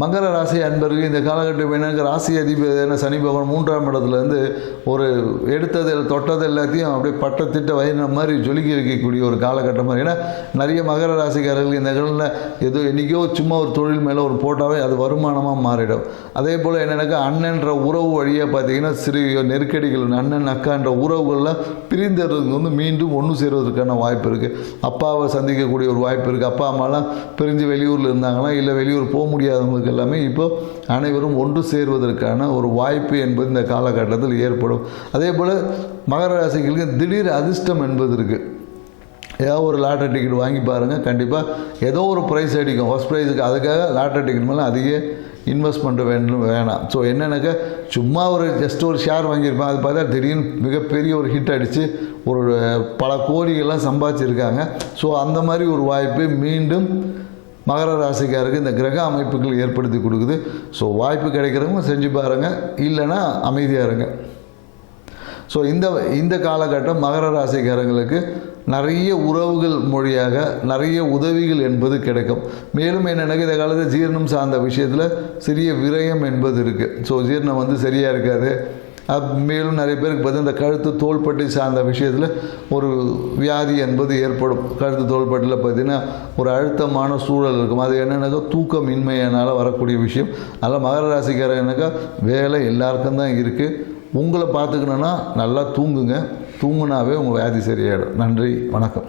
மகர ராசி அன்பர்கள் இந்த காலகட்டம் எனக்கு ராசி அதிபதியான சனி பகவான் 3ஆம் இடத்துலேருந்து ஒரு எடுத்தது தொட்டது எல்லாத்தையும் அப்படியே பட்டத்திட்ட வயிறு மாதிரி ஜொலிக்க வைக்கக்கூடிய ஒரு காலகட்டமாக. ஏன்னா நிறைய மகர ராசிக்காரர்கள் இந்த நிகழ்வில் ஏதோ என்றைக்கோ சும்மா ஒரு தொழில் மேலே ஒரு போட்டாவே அது வருமானமாக மாறிடும். அதே போல் என்னென்னாக்கா அண்ணன்ற உறவு வழியாக பார்த்தீங்கன்னா சிறு நெருக்கடிகள் அண்ணன் அக்கான்ற உறவுகள்லாம் பிரிந்ததுக்கு வந்து மீண்டும் ஒன்று சேருவதற்கான வாய்ப்பு இருக்குது. அப்பாவை சந்திக்கக்கூடிய ஒரு வாய்ப்பு இருக்குது. அப்பா அம்மாலாம் பிரிஞ்சு வெளியூரில் இருந்தாங்கன்னா இல்லை வெளியூர் போக முடியாதவங்களுக்கு எல்லாமே இப்போ அனைவரும் ஒன்று சேர்வதற்கான ஒரு வாய்ப்பு என்பது இந்த காலகட்டத்தில் ஏற்படும். அதே போல் மகர ராசிகளுக்கு திடீர் அதிர்ஷ்டம் என்பது இருக்குது. ஏதாவது ஒரு லாட்டரி டிக்கெட் வாங்கி பாருங்கள், கண்டிப்பாக ஏதோ ஒரு ப்ரைஸ் அடிக்கும் ஃபஸ்ட் ப்ரைஸுக்கு. அதுக்காக லாட்டரி டிக்கெட் மேலே அதிக இன்வெஸ்ட்மெண்ட் வேணாம். ஸோ என்னென்னாக்கா சும்மா ஒரு ஜஸ்ட் ஒரு ஷேர் வாங்கியிருப்பேன், அது பார்த்தா திடீர்னு மிகப்பெரிய ஒரு ஹிட் அடித்து ஒரு பல கோடிகள்லாம் சம்பாதிச்சிருக்காங்க. ஸோ அந்த மாதிரி ஒரு வாய்ப்பு மீண்டும் மகர ராசிக்காருக்கு இந்த கிரக அமைப்புகள் ஏற்படுத்தி கொடுக்குது. ஸோ வாய்ப்பு கிடைக்கிறவங்க செஞ்சு பாருங்கள், இல்லைன்னா அமைதியாக இருங்க. ஸோ இந்த காலகட்டம் மகர ராசிக்காரங்களுக்கு நிறைய உறவுகள் மொழியாக நிறைய உதவிகள் என்பது கிடைக்கும். மேலும் என்னென்னா இந்த காலத்தில் ஜீரணம் சார்ந்த விஷயத்தில் சிறிய விரயம் என்பது இருக்குது. ஸோ ஜீரணம் வந்து சரியாக இருக்காது. மேலும் நிறைய பேருக்கு பார்த்தீங்கன்னா இந்த கழுத்து தோள்பட்டை சார்ந்த விஷயத்தில் ஒரு வியாதி என்பது ஏற்படும். கழுத்து தோள்பட்டில் பார்த்திங்கன்னா ஒரு அழுத்தமான சூழல் இருக்கும். அது என்னென்னாக்கா தூக்கமின்மையினால் வரக்கூடிய விஷயம். அதனால் மகர ராசிக்காரனாக்கா வேலை எல்லாருக்கும் தான் இருக்குது. உங்களை பார்த்துக்கணுன்னா நல்லா தூங்குங்க. தூங்குனாவே உங்கள் வியாதி சரியாயிடும். நன்றி, வணக்கம்.